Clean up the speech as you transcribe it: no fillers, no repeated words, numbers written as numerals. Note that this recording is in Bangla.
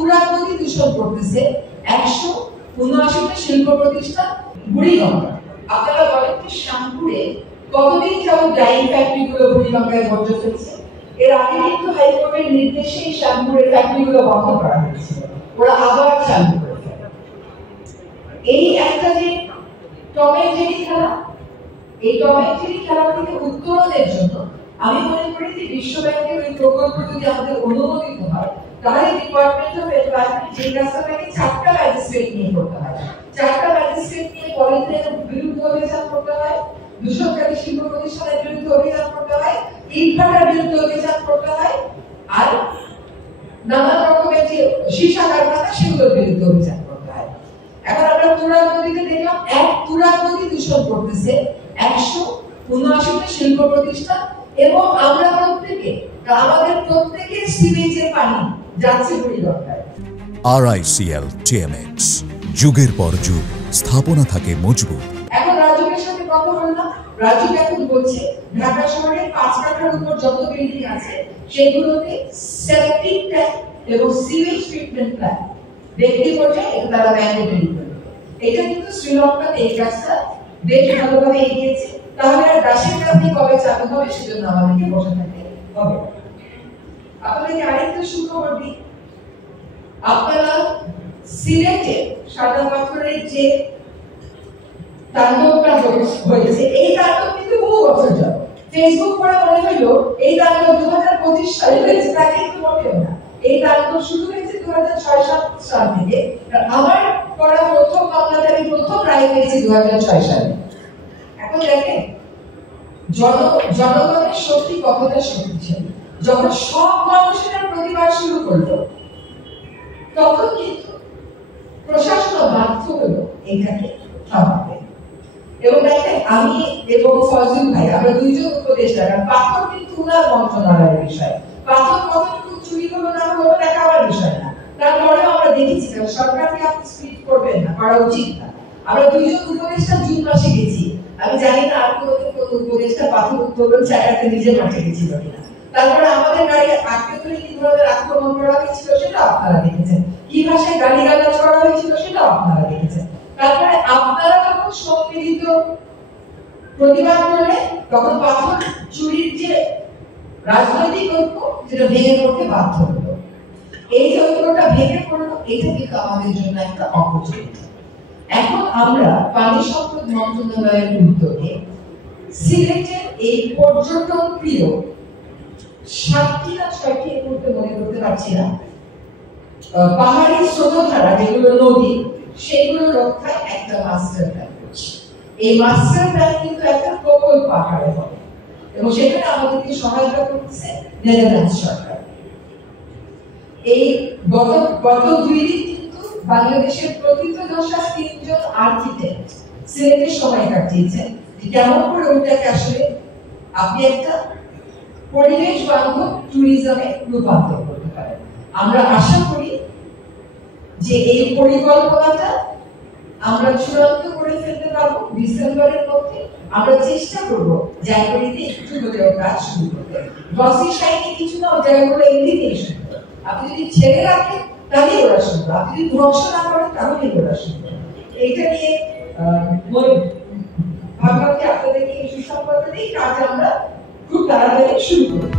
পুরাতনী দূষণ করতেছে 179টা শিল্প প্রতিষ্ঠান বুড়িগঙ্গা। আপনারা বলেন যে শ্যামপুরে কতদিন যাবত ডাইং ফ্যাক্টরিগুলো বুড়িগঙ্গায় বর্জ্য ফেলছে? এর আগে কিন্তু হাইকোর্টের নির্দেশে এই শ্যামপুরের ফ্যাক্টরিগুলো বন্ধ করা হয়েছিল, ওরা আবার চালু করেছে। এই একটা যে টমের জেরি খেলা, এই টমের জেরি খেলা থেকে উত্তরণের জন্য আমি মনে করি যে বিশ্ব ব্যাংকের ওই প্রকল্প যদি আমাদের অনুমোদিত হয়, তাহলে ডিপার্টমেন্ট অফ এনভায়রনমেন্ট যে কাজটাকে 4টা ম্যাজিস্ট্রেট নিয়ে করতে হয়, 4টা ম্যাজিস্ট্রেট নিয়ে পলিথিনের বিরুদ্ধে অভিযান করতে হয়, দূষণকারী শিল্প প্রতিষ্ঠানের বিরুদ্ধে অভিযান করতে হয়, ইটভাটার বিরুদ্ধে অভিযান করতে হয়, আর নানা রকমের যে সীসা কারখানা সেগুলোর বিরুদ্ধে অভিযান করতে হয়। এখন আমরা তুরা নদীতে দেখলাম তুরা নদী দূষণ করতেছে 179টা শিল্প প্রতিষ্ঠান, এবং আমরা আমাদের প্রত্যেকের সিমেন্টের পানি যাচ্ছে বুড়িগঙ্গায়। RICL TMX, যুগের পর যুগ স্থাপনা থাকে মজবুত। এখন রাজুকের সাথে কথা বললাম, রাজু এখন বলছে ঢাকা শহরে 5 কাঠার উপর যত বিল্ডিং আছে সেগুলোতে সেপ্টিক ট্যাঙ্ক এবং সিওয়েজ ট্রিটমেন্ট প্ল্যান্ট ব্যক্তি পর্যায়ে তারা ম্যান্ডেটরি করবে। এটা কিন্তু শ্রীলঙ্কাতে এই কাজটা বেশ ভালোভাবে এগিয়েছে। তাহলে আর দাসের কাছে কবে চালু হবে সেজন্য আমাদেরকে বসে থাকতে হবে। আপনাদেরকে আরেকটা সুখবর দিই, আপনারা সিলেটে সাদা পাথরের যে তাণ্ডবটা হয়েছে, এই তাণ্ডব কিন্তু বহু বছর যাবে। ফেসবুক পড়ে মনে হলো এই তাণ্ডব 2025 সালে হয়েছে, তা কিন্তু মোটেও না। এই তাণ্ডব শুরু হয়েছে 2006-7 সাল থেকে। আমার পড়া প্রথম মামলাতে আমি প্রথম রায় পেয়েছি 2006 সালে। এখন দেখেন জনগণের শক্তি কতটা শক্তিশালী। যখন সব মানুষেরা প্রতিবাদ শুরু করলো, তখন কিন্তু প্রশাসন বাধ্য হলো এটাকে থামাতে। এবং দেখেন আমি এবং ফজল ভাই আমরা দুইজন উপদেষ্টা, পাথর কিন্তু উনার মন্ত্রণালয়ের বিষয়, পাথর কতটুকু চুরি হলো না হলো এটা আমার বিষয় না। তারপরেও আমরা দেখেছি সরকারকে আপনি স্পিড করবেন না, করা উচিত না। আমরা দুইজন উপদেষ্টা জুন মাসে গেছি, আমি জানি না আর কোন উপদেষ্টা পাথর উত্তোলন জায়গাতে নিজে মাঠে গেছিল কিনা। তারপরে আমাদের গাড়ি আটকে ধরে কি ধরনের আক্রমণ করা হয়েছিল সেটা আপনারা দেখেছেন, কি ভাষায় গালিগালাজ করা হয়েছিল সেটা আপনারা দেখেছেন। তারপরে আপনারা যখন সম্মিলিত প্রতিবাদ করলে তখন পাথর চুরির যে রাজনৈতিক ঐক্য সেটা ভেঙে পড়তে বাধ্য হলো। এই যে ঐক্যটা ভেঙে পড়লো, এটা কিন্তু আমাদের জন্য একটা অপরচুনিটি। এখন আমরা পানি সম্পদ মন্ত্রণালয়ের উদ্যোগে সিলেটের এই পর্যটন প্রিয় 7টি না 6টি এই মুহূর্তে মনে করতে পারছি না পাহাড়ি স্রোতধারা যেগুলো নদী, সেগুলো রক্ষায় একটা মাস্টার প্ল্যান করছে। এই মাস্টার প্ল্যান কিন্তু একটা প্রকল্প আকারে হবে এবং সেখানে আমাদেরকে সহায়তা করতেছে নেদারল্যান্ডস সরকার। এই গত 2 দিন কিন্তু বাংলাদেশের প্রথিতযশা 3 জন আর্কিটেক্ট সিলেটে সময় কাটিয়েছেন কেমন করে ওইটাকে আসলে আপনি একটা পরিবেশ বান্ধব ট্যুরিজমে রূপান্তর করতে পারেন। আমরা আশা করি যে এই পরিকল্পনাটা আমরা চূড়ান্ত করে ফেলতে পারবো ডিসেম্বরের মধ্যে। আমরা চেষ্টা করবো জানুয়ারিতে একটু হলেও কাজ শুরু করতে। গ্লসি শাইনি কিছু না, ওই জায়গাগুলো এমনিতেই শুনবে। আপনি যদি ছেড়ে রাখেন তাহলে ওরা শুনবে, আপনি যদি ধ্বংস না করেন তাহলে ওরা শুনবে। এইটা নিয়ে ভাবলাম যে আপনাদেরকে এই সুসংবাদটা দিয়ে কাজ আমরা খুব তাড়াতাড়ি শুরু করব।